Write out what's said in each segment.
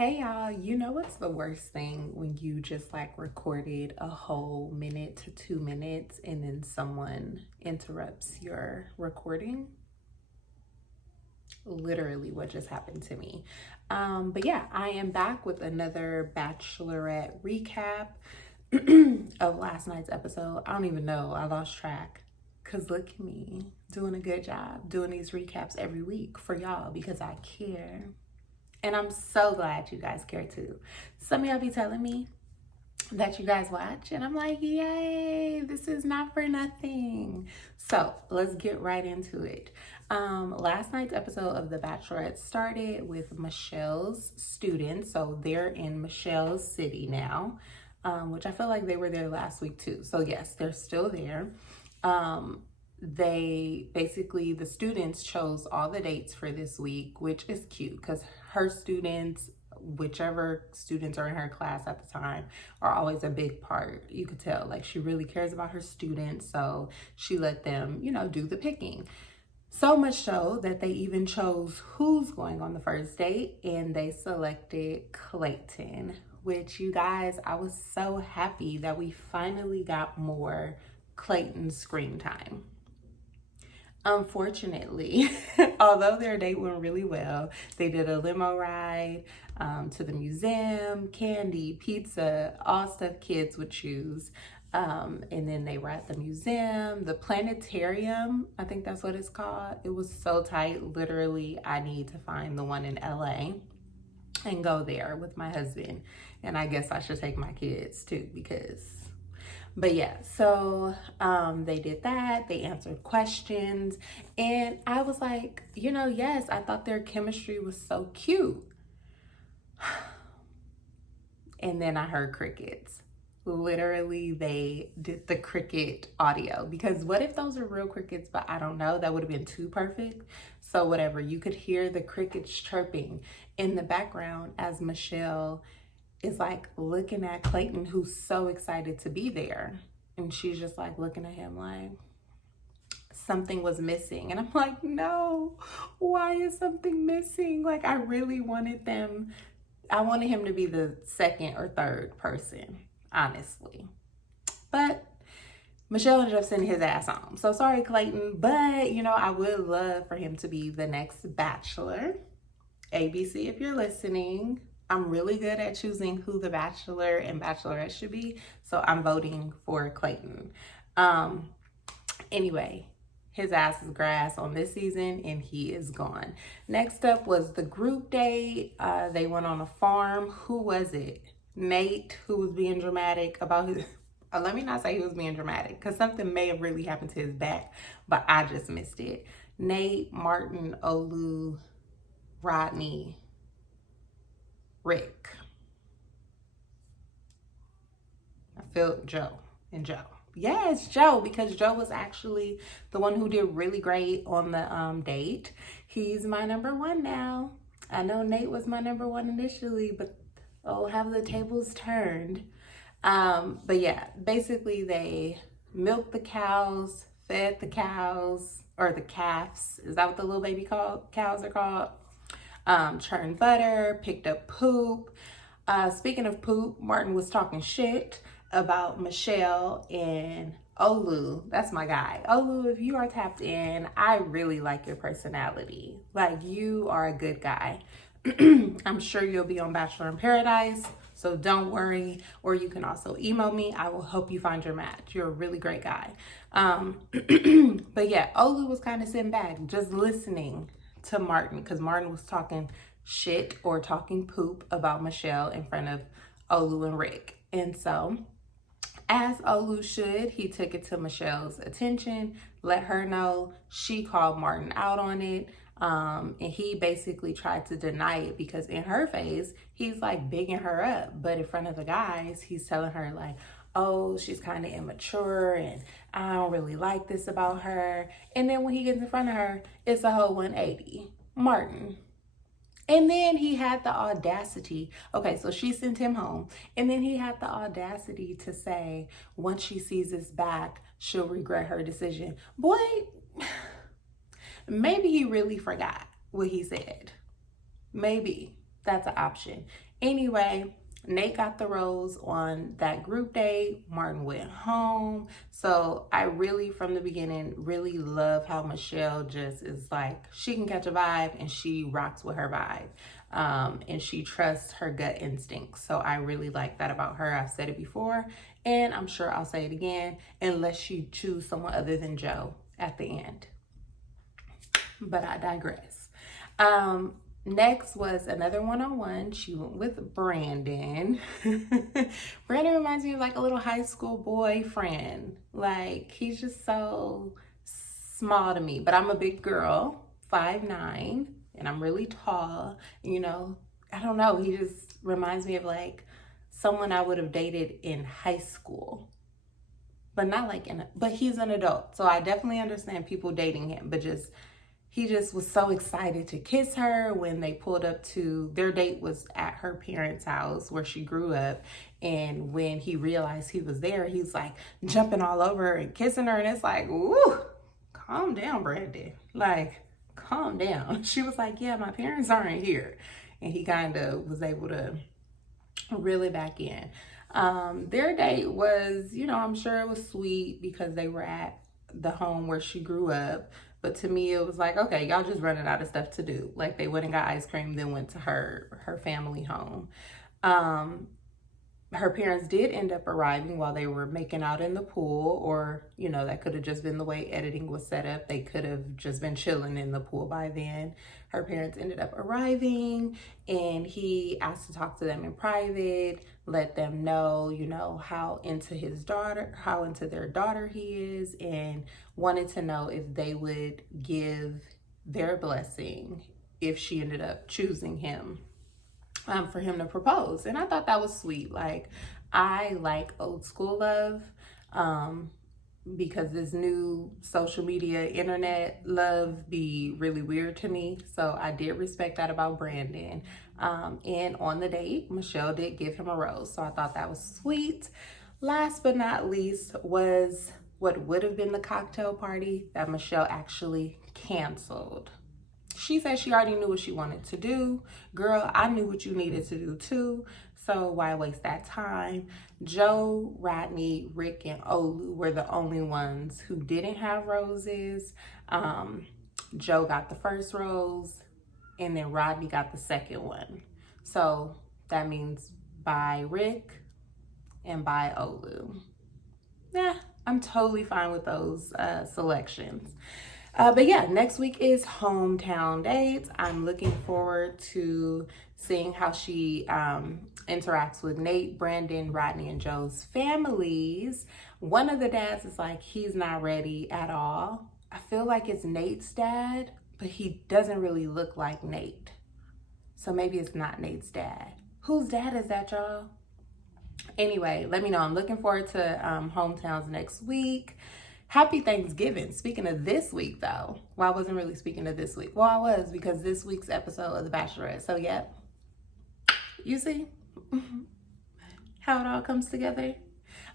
Hey y'all, you know what's the worst thing when you just like recorded a whole minute to 2 minutes and then someone interrupts your recording? Literally what just happened to me. But yeah, I am back with another Bachelorette recap of last night's episode. I don't even know, I lost track. Cause look at me doing a good job doing these recaps every week for y'all because I care. And I'm so glad you guys care too. Some of y'all be telling me that you guys watch, and I'm like, yay, this is not for nothing. So let's get right into it. Last night's episode of The Bachelorette started with Michelle's students. So they're in Michelle's city now, which I feel like they were there last week too. So yes, they're still there. The students chose all the dates for this week, which is cute because her students, whichever students are in her class at the time, are always a big part. You could tell like she really cares about her students, so she let them, do the picking. So much so that they even chose who's going on the first date, and they selected Clayton, which, you guys, I was so happy that we finally got more Clayton screen time. Unfortunately, although their date went really well, they did a limo ride to the museum, candy, pizza, all stuff kids would choose. And then they were at the museum, the planetarium, I think that's what it's called. It was so tight. Literally, I need to find the one in LA and go there with my husband. And I guess I should take my kids too, but yeah, so they did that. They answered questions. And I was like, yes, I thought their chemistry was so cute. And then I heard crickets. Literally, they did the cricket audio, because what if those are real crickets, but I don't know, that would have been too perfect. So whatever, you could hear the crickets chirping in the background as Michelle is like looking at Clayton, who's so excited to be there. And she's just like looking at him like something was missing. And I'm like, no, why is something missing? Like, I really wanted I wanted him to be the second or third person, honestly. But Michelle ended up sending his ass home. So sorry, Clayton, but I would love for him to be the next Bachelor. ABC, if you're listening, I'm really good at choosing who the Bachelor and Bachelorette should be, so I'm voting for Clayton. Anyway, his ass is grass on this season, and he is gone. Next up was the group date. They went on a farm. Who was it? Nate, who was being dramatic about his... let me not say he was being dramatic, because something may have really happened to his back, but I just missed it. Nate, Martin, Olu, Rodney, Rick. I feel Joe. Yes, Joe, because Joe was actually the one who did really great on the date. He's my number one now. I know Nate was my number one initially, but have the tables turned. But yeah, basically they milked the cows, fed the cows, or the calves. Is that what the little baby cows are called? Churned butter, picked up poop. Speaking of poop, Martin was talking shit about Michelle and Olu. That's my guy. Olu, if you are tapped in, I really like your personality. Like, you are a good guy. I'm sure you'll be on Bachelor in Paradise, so don't worry. Or you can also email me. I will help you find your match. You're a really great guy. But yeah, Olu was kind of sitting back, just listening to Martin, because Martin was talking shit or talking poop about Michelle in front of Olu and Rick. And so, as Olu should, he took it to Michelle's attention, let her know. She called Martin out on it. And he basically tried to deny it, because in her face, he's like bigging her up. But in front of the guys, he's telling her like, oh, she's kind of immature and I don't really like this about her. And then when he gets in front of her, it's a whole 180. Martin. And then he had the audacity. Okay, so she sent him home. And then he had the audacity to say, once she sees us back, she'll regret her decision. Boy, maybe he really forgot what he said. Maybe that's an option. Anyway, Nate got the rose on that group date. Martin went home. So I really, from the beginning, really love how Michelle just is like, she can catch a vibe and she rocks with her vibe. And she trusts her gut instincts. So I really like that about her. I've said it before, and I'm sure I'll say it again, unless you choose someone other than Joe at the end. But I digress. Next was another one-on-one. She went with Brandon. Brandon reminds me of like a little high school boyfriend. Like, he's just so small to me, but I'm a big girl, 5'9", and I'm really tall. You know, I don't know. He just reminds me of like someone I would have dated in high school, but not like but he's an adult. So I definitely understand people dating him, but he just was so excited to kiss her when they pulled up to, their date was at her parents' house where she grew up. And when he realized he was there, he's like jumping all over her and kissing her. And it's like, ooh, calm down, Brandon. Like, calm down. She was like, yeah, my parents aren't here. And he kind of was able to reel it back in. Their date was, you know, I'm sure it was sweet because they were at the home where she grew up. But to me, it was like, okay, y'all just running out of stuff to do. Like, they went and got ice cream, then went to her family home. Her parents did end up arriving while they were making out in the pool, or, you know, that could have just been the way editing was set up. They could have just been chilling in the pool by then. Her parents ended up arriving, and he asked to talk to them in private, let them know, you know, how into their daughter he is, and wanted to know if they would give their blessing if she ended up choosing him. For him to propose. And I thought that was sweet. Like, I like old school love, because this new social media internet love be really weird to me. So I did respect that about Brandon. And on the date, Michelle did give him a rose. So I thought that was sweet. Last but not least was what would have been the cocktail party that Michelle actually canceled. She said she already knew what she wanted to do. Girl, I knew what you needed to do too. So why waste that time? Joe, Rodney, Rick, and Olu were the only ones who didn't have roses. Joe got the first rose, and then Rodney got the second one. So that means bye Rick and bye Olu. Yeah, I'm totally fine with those selections. But yeah, next week is hometown dates. I'm looking forward to seeing how she interacts with Nate, Brandon, Rodney, and Joe's families. One of the dads is like, he's not ready at all. I feel like it's Nate's dad, but he doesn't really look like Nate. So maybe it's not Nate's dad. Whose dad is that, y'all? Anyway, let me know. I'm looking forward to hometowns next week. Happy Thanksgiving. Speaking of this week, though. Well, I wasn't really speaking of this week. Well, I was, because this week's episode of The Bachelorette. So, yep. You see how it all comes together?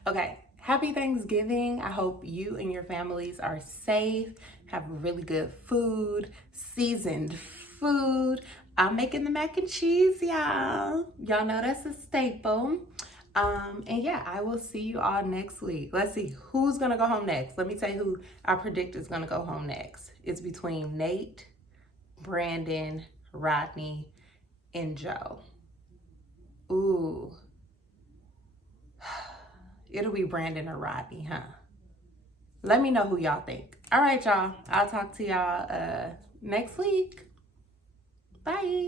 Okay. Happy Thanksgiving. I hope you and your families are safe, have really good food, seasoned food. I'm making the mac and cheese, y'all. Y'all know that's a staple. And yeah, I will see you all next week. Let's see who's gonna go home next. Let me tell you who I predict is gonna go home next. It's between Nate, Brandon, Rodney, and Joe. Ooh. It'll be Brandon or Rodney, huh? Let me know who y'all think. All right, y'all. I'll talk to y'all next week. Bye.